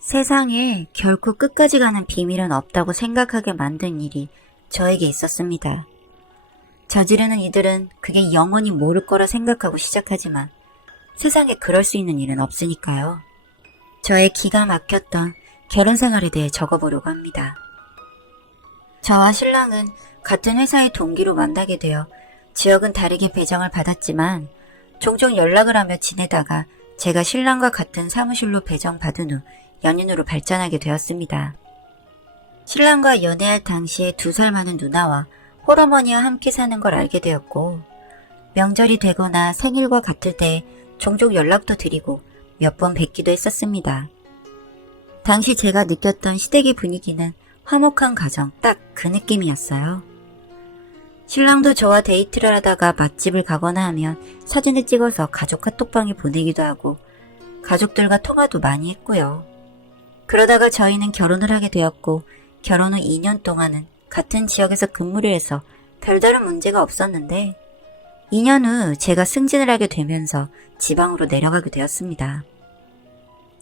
세상에 결코 끝까지 가는 비밀은 없다고 생각하게 만든 일이 저에게 있었습니다. 저지르는 이들은 그게 영원히 모를 거라 생각하고 시작하지만 세상에 그럴 수 있는 일은 없으니까요. 저의 기가 막혔던 결혼 생활에 대해 적어보려고 합니다. 저와 신랑은 같은 회사의 동기로 만나게 되어 지역은 다르게 배정을 받았지만 종종 연락을 하며 지내다가 제가 신랑과 같은 사무실로 배정받은 후 연인으로 발전하게 되었습니다. 신랑과 연애할 당시에 2살 많은 누나와 홀어머니와 함께 사는 걸 알게 되었고 명절이 되거나 생일과 같을 때 종종 연락도 드리고 몇 번 뵙기도 했었습니다. 당시 제가 느꼈던 시댁의 분위기는 화목한 가정 딱 그 느낌이었어요. 신랑도 저와 데이트를 하다가 맛집을 가거나 하면 사진을 찍어서 가족 카톡방에 보내기도 하고 가족들과 통화도 많이 했고요. 그러다가 저희는 결혼을 하게 되었고 결혼 후 2년 동안은 같은 지역에서 근무를 해서 별다른 문제가 없었는데 2년 후 제가 승진을 하게 되면서 지방으로 내려가게 되었습니다.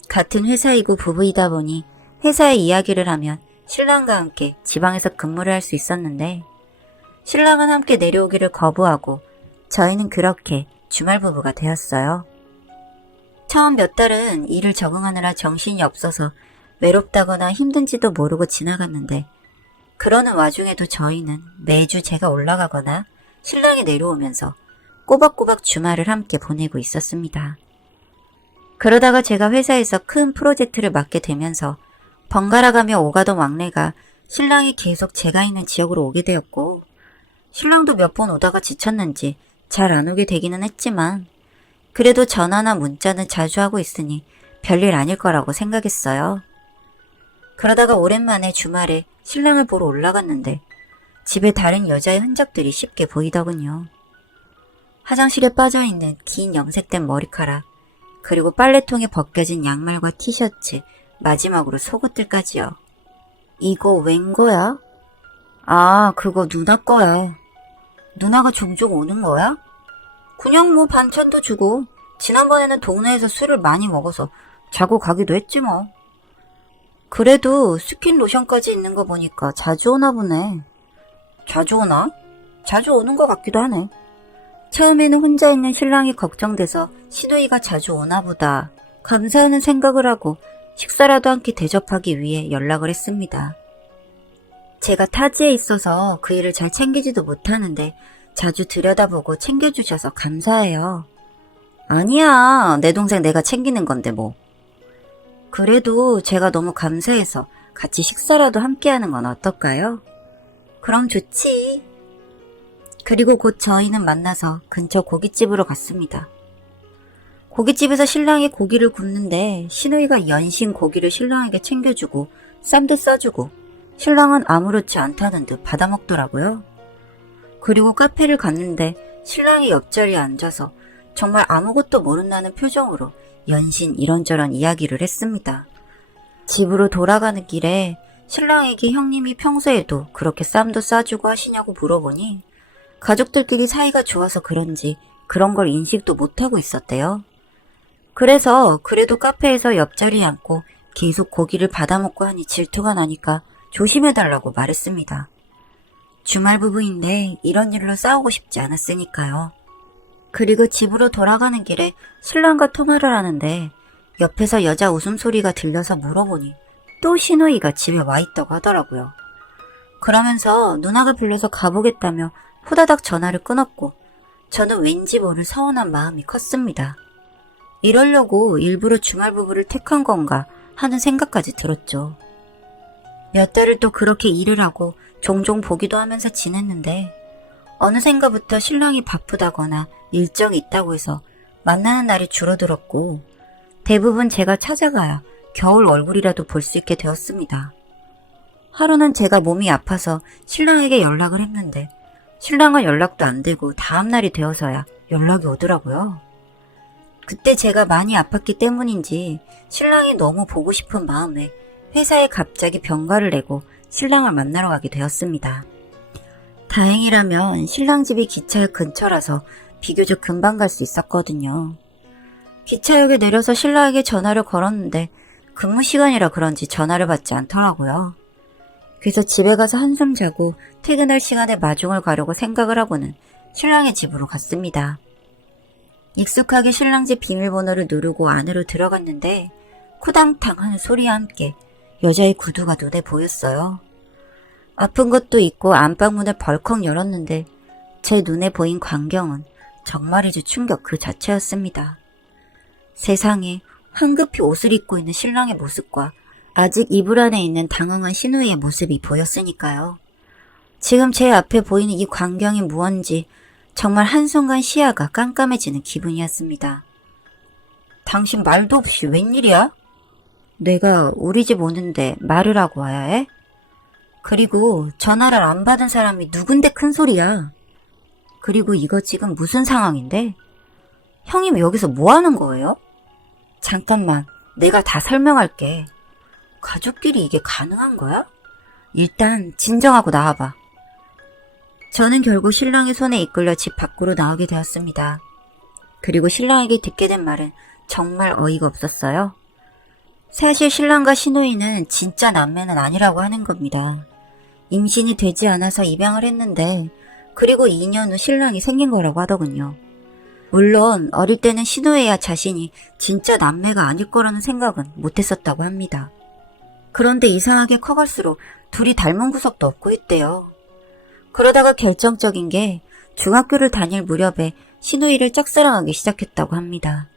같은 회사이고 부부이다 보니 회사의 이야기를 하면 신랑과 함께 지방에서 근무를 할 수 있었는데 신랑은 함께 내려오기를 거부하고 저희는 그렇게 주말 부부가 되었어요. 처음 몇 달은 일을 적응하느라 정신이 없어서 외롭다거나 힘든지도 모르고 지나갔는데 그러는 와중에도 저희는 매주 제가 올라가거나 신랑이 내려오면서 꼬박꼬박 주말을 함께 보내고 있었습니다. 그러다가 제가 회사에서 큰 프로젝트를 맡게 되면서 번갈아가며 오가던 왕래가 신랑이 계속 제가 있는 지역으로 오게 되었고 신랑도 몇 번 오다가 지쳤는지 잘 안 오게 되기는 했지만 그래도 전화나 문자는 자주 하고 있으니 별일 아닐 거라고 생각했어요. 그러다가 오랜만에 주말에 신랑을 보러 올라갔는데 집에 다른 여자의 흔적들이 쉽게 보이더군요. 화장실에 빠져있는 긴 염색된 머리카락, 그리고 빨래통에 벗겨진 양말과 티셔츠, 마지막으로 속옷들까지요. 이거 웬 거야? 아, 그거 누나 거야. 누나가 종종 오는 거야? 그냥 뭐 반찬도 주고 지난번에는 동네에서 술을 많이 먹어서 자고 가기도 했지 뭐. 그래도 스킨 로션까지 있는 거 보니까 자주 오나 보네. 자주 오나? 자주 오는 것 같기도 하네. 처음에는 혼자 있는 신랑이 걱정돼서 시누이가 자주 오나 보다 감사하는 생각을 하고 식사라도 함께 대접하기 위해 연락을 했습니다. 제가 타지에 있어서 그 일을 잘 챙기지도 못하는데 자주 들여다보고 챙겨주셔서 감사해요. 아니야, 내 동생 내가 챙기는 건데 뭐. 그래도 제가 너무 감사해서 같이 식사라도 함께 하는 건 어떨까요? 그럼 좋지. 그리고 곧 저희는 만나서 근처 고깃집으로 갔습니다. 고깃집에서 신랑이 고기를 굽는데 시누이가 연신 고기를 신랑에게 챙겨주고 쌈도 싸주고 신랑은 아무렇지 않다는 듯 받아먹더라고요. 그리고 카페를 갔는데 신랑이 옆자리에 앉아서 정말 아무것도 모른다는 표정으로 연신 이런저런 이야기를 했습니다. 집으로 돌아가는 길에 신랑에게 형님이 평소에도 그렇게 쌈도 싸주고 하시냐고 물어보니 가족들끼리 사이가 좋아서 그런지 그런 걸 인식도 못하고 있었대요. 그래서 그래도 카페에서 옆자리에 앉고 계속 고기를 받아먹고 하니 질투가 나니까 조심해달라고 말했습니다. 주말 부부인데 이런 일로 싸우고 싶지 않았으니까요. 그리고 집으로 돌아가는 길에 신랑과 통화를 하는데 옆에서 여자 웃음소리가 들려서 물어보니 또 시누이가 집에 와 있다고 하더라고요. 그러면서 누나가 불러서 가보겠다며 후다닥 전화를 끊었고 저는 왠지 모를 서운한 마음이 컸습니다. 이러려고 일부러 주말 부부를 택한 건가 하는 생각까지 들었죠. 몇 달을 또 그렇게 일을 하고 종종 보기도 하면서 지냈는데 어느샌가부터 신랑이 바쁘다거나 일정이 있다고 해서 만나는 날이 줄어들었고 대부분 제가 찾아가야 겨울 얼굴이라도 볼 수 있게 되었습니다. 하루는 제가 몸이 아파서 신랑에게 연락을 했는데 신랑은 연락도 안 되고 다음날이 되어서야 연락이 오더라고요. 그때 제가 많이 아팠기 때문인지 신랑이 너무 보고 싶은 마음에 회사에 갑자기 병가를 내고 신랑을 만나러 가게 되었습니다. 다행이라면 신랑 집이 기차역 근처라서 비교적 금방 갈 수 있었거든요. 기차역에 내려서 신랑에게 전화를 걸었는데 근무 시간이라 그런지 전화를 받지 않더라고요. 그래서 집에 가서 한숨 자고 퇴근할 시간에 마중을 가려고 생각을 하고는 신랑의 집으로 갔습니다. 익숙하게 신랑 집 비밀번호를 누르고 안으로 들어갔는데 쿠당탕 하는 소리와 함께 여자의 구두가 눈에 보였어요. 아픈 것도 있고 안방문을 벌컥 열었는데 제 눈에 보인 광경은 정말이지 충격 그 자체였습니다. 세상에 황급히 옷을 입고 있는 신랑의 모습과 아직 이불 안에 있는 당황한 신우이의 모습이 보였으니까요. 지금 제 앞에 보이는 이 광경이 무언지 정말 한순간 시야가 깜깜해지는 기분이었습니다. 당신 말도 없이 웬일이야? 내가 우리 집 오는데 말을 하고 와야 해? 그리고 전화를 안 받은 사람이 누군데 큰 소리야? 그리고 이거 지금 무슨 상황인데? 형님 여기서 뭐 하는 거예요? 잠깐만, 내가 다 설명할게. 가족끼리 이게 가능한 거야? 일단 진정하고 나와봐. 저는 결국 신랑의 손에 이끌려 집 밖으로 나오게 되었습니다. 그리고 신랑에게 듣게 된 말은 정말 어이가 없었어요. 사실 신랑과 신우이는 진짜 남매는 아니라고 하는 겁니다. 임신이 되지 않아서 입양을 했는데 그리고 2년 후 신랑이 생긴 거라고 하더군요. 물론 어릴 때는 신우이와 자신이 진짜 남매가 아닐 거라는 생각은 못했었다고 합니다. 그런데 이상하게 커갈수록 둘이 닮은 구석도 없고 했대요. 그러다가 결정적인 게 중학교를 다닐 무렵에 신우이를 짝사랑하기 시작했다고 합니다.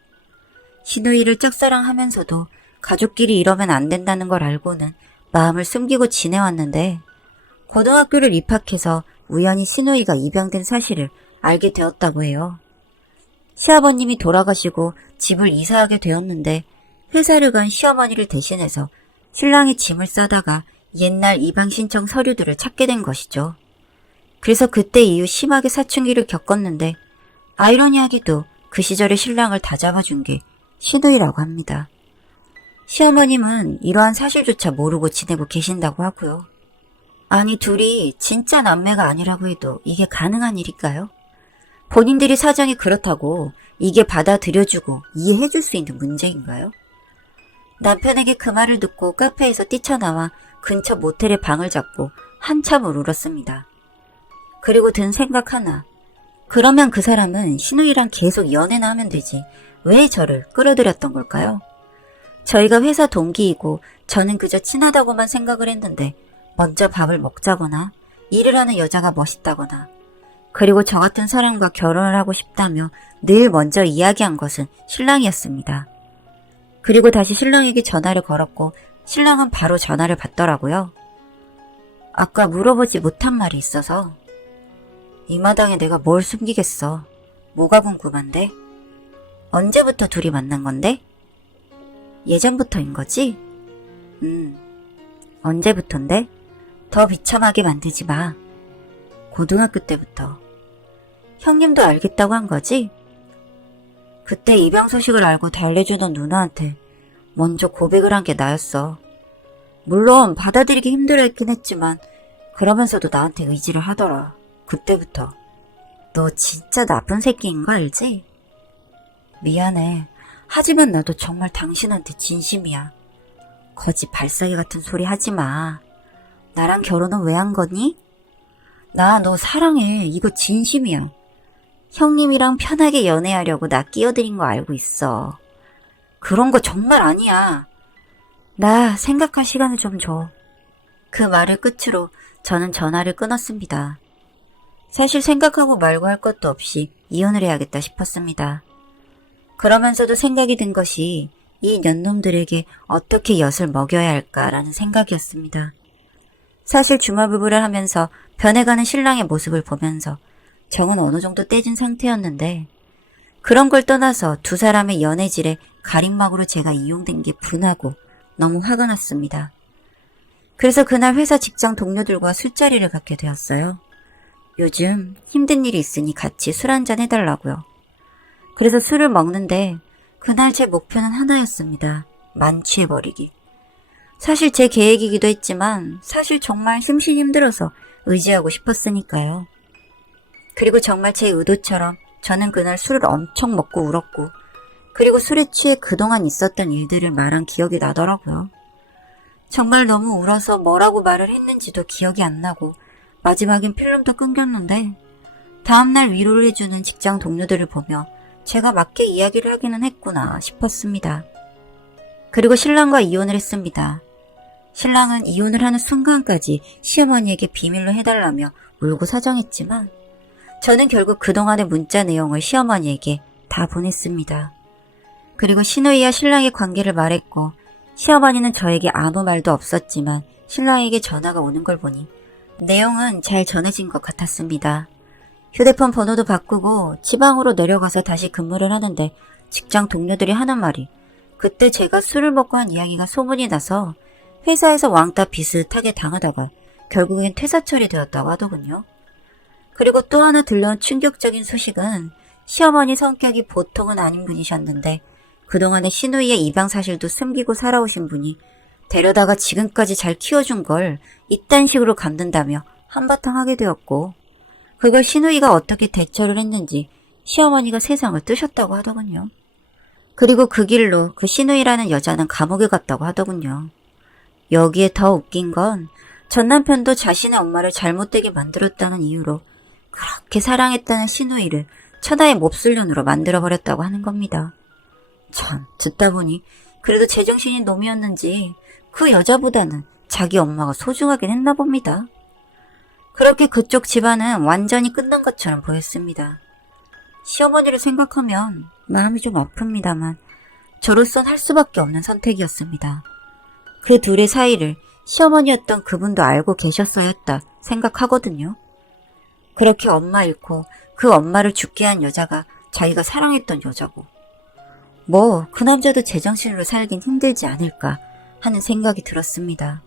신우이를 짝사랑하면서도 가족끼리 이러면 안 된다는 걸 알고는 마음을 숨기고 지내왔는데 고등학교를 입학해서 우연히 신우이가 입양된 사실을 알게 되었다고 해요. 시아버님이 돌아가시고 집을 이사하게 되었는데 회사를 간 시어머니를 대신해서 신랑이 짐을 싸다가 옛날 입양 신청 서류들을 찾게 된 것이죠. 그래서 그때 이후 심하게 사춘기를 겪었는데 아이러니하게도 그 시절의 신랑을 다잡아준 게 신우이라고 합니다. 시어머님은 이러한 사실조차 모르고 지내고 계신다고 하고요. 아니 둘이 진짜 남매가 아니라고 해도 이게 가능한 일일까요? 본인들이 사정이 그렇다고 이게 받아들여주고 이해해줄 수 있는 문제인가요? 남편에게 그 말을 듣고 카페에서 뛰쳐나와 근처 모텔에 방을 잡고 한참을 울었습니다. 그리고 든 생각 하나. 그러면 그 사람은 신우이랑 계속 연애나 하면 되지 왜 저를 끌어들였던 걸까요? 저희가 회사 동기이고 저는 그저 친하다고만 생각을 했는데 먼저 밥을 먹자거나 일을 하는 여자가 멋있다거나 그리고 저 같은 사람과 결혼을 하고 싶다며 늘 먼저 이야기한 것은 신랑이었습니다. 그리고 다시 신랑에게 전화를 걸었고 신랑은 바로 전화를 받더라고요. 아까 물어보지 못한 말이 있어서. 이 마당에 내가 뭘 숨기겠어. 뭐가 궁금한데? 언제부터 둘이 만난 건데? 예전부터인 거지? 언제부턴데? 더 비참하게 만들지 마. 고등학교 때부터. 형님도 알겠다고 한 거지? 그때 입양 소식을 알고 달래주던 누나한테 먼저 고백을 한 게 나였어. 물론 받아들이기 힘들어했긴 했지만 그러면서도 나한테 의지를 하더라. 그때부터. 너 진짜 나쁜 새끼인 거 알지? 미안해. 하지만 나도 정말 당신한테 진심이야. 거지 발사기 같은 소리 하지 마. 나랑 결혼은 왜 한 거니? 나 너 사랑해. 이거 진심이야. 형님이랑 편하게 연애하려고 나 끼어들인 거 알고 있어. 그런 거 정말 아니야. 나 생각할 시간을 좀 줘. 그 말을 끝으로 저는 전화를 끊었습니다. 사실 생각하고 말고 할 것도 없이 이혼을 해야겠다 싶었습니다. 그러면서도 생각이 든 것이 이 년놈들에게 어떻게 엿을 먹여야 할까라는 생각이었습니다. 사실 주말부부를 하면서 변해가는 신랑의 모습을 보면서 정은 어느 정도 떼진 상태였는데 그런 걸 떠나서 두 사람의 연애질에 가림막으로 제가 이용된 게 분하고 너무 화가 났습니다. 그래서 그날 회사 직장 동료들과 술자리를 갖게 되었어요. 요즘 힘든 일이 있으니 같이 술 한잔 해달라고요. 그래서 술을 먹는데 그날 제 목표는 하나였습니다. 만취해버리기. 사실 제 계획이기도 했지만 사실 정말 심신 힘들어서 의지하고 싶었으니까요. 그리고 정말 제 의도처럼 저는 그날 술을 엄청 먹고 울었고 그리고 술에 취해 그동안 있었던 일들을 말한 기억이 나더라고요. 정말 너무 울어서 뭐라고 말을 했는지도 기억이 안 나고 마지막엔 필름도 끊겼는데 다음날 위로를 해주는 직장 동료들을 보며 제가 맞게 이야기를 하기는 했구나 싶었습니다. 그리고 신랑과 이혼을 했습니다. 신랑은 이혼을 하는 순간까지 시어머니에게 비밀로 해달라며 울고 사정했지만 저는 결국 그동안의 문자 내용을 시어머니에게 다 보냈습니다. 그리고 시누이와 신랑의 관계를 말했고 시어머니는 저에게 아무 말도 없었지만 신랑에게 전화가 오는 걸 보니 내용은 잘 전해진 것 같았습니다. 휴대폰 번호도 바꾸고 지방으로 내려가서 다시 근무를 하는데 직장 동료들이 하는 말이 그때 제가 술을 먹고 한 이야기가 소문이 나서 회사에서 왕따 비슷하게 당하다가 결국엔 퇴사 처리되었다고 하더군요. 그리고 또 하나 들려온 충격적인 소식은 시어머니 성격이 보통은 아닌 분이셨는데 그동안의 시누이의 입양 사실도 숨기고 살아오신 분이 데려다가 지금까지 잘 키워준 걸 이딴 식으로 감든다며 한바탕 하게 되었고 그걸 시누이가 어떻게 대처를 했는지 시어머니가 세상을 뜨셨다고 하더군요. 그리고 그 길로 그 시누이라는 여자는 감옥에 갔다고 하더군요. 여기에 더 웃긴 건 전 남편도 자신의 엄마를 잘못되게 만들었다는 이유로 그렇게 사랑했다는 시누이를 천하의 몹쓸년으로 만들어버렸다고 하는 겁니다. 참, 듣다 보니 그래도 제정신인 놈이었는지 그 여자보다는 자기 엄마가 소중하긴 했나 봅니다. 그렇게 그쪽 집안은 완전히 끝난 것처럼 보였습니다. 시어머니를 생각하면 마음이 좀 아픕니다만 저로선 할 수밖에 없는 선택이었습니다. 그 둘의 사이를 시어머니였던 그분도 알고 계셨어야 했다 생각하거든요. 그렇게 엄마 잃고 그 엄마를 죽게 한 여자가 자기가 사랑했던 여자고 뭐 그 남자도 제정신으로 살긴 힘들지 않을까 하는 생각이 들었습니다.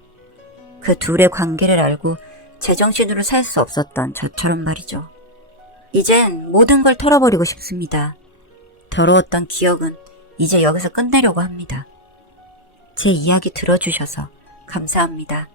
그 둘의 관계를 알고 제정신으로 살 수 없었던 저처럼 말이죠. 이젠 모든 걸 털어버리고 싶습니다. 더러웠던 기억은 이제 여기서 끝내려고 합니다. 제 이야기 들어주셔서 감사합니다.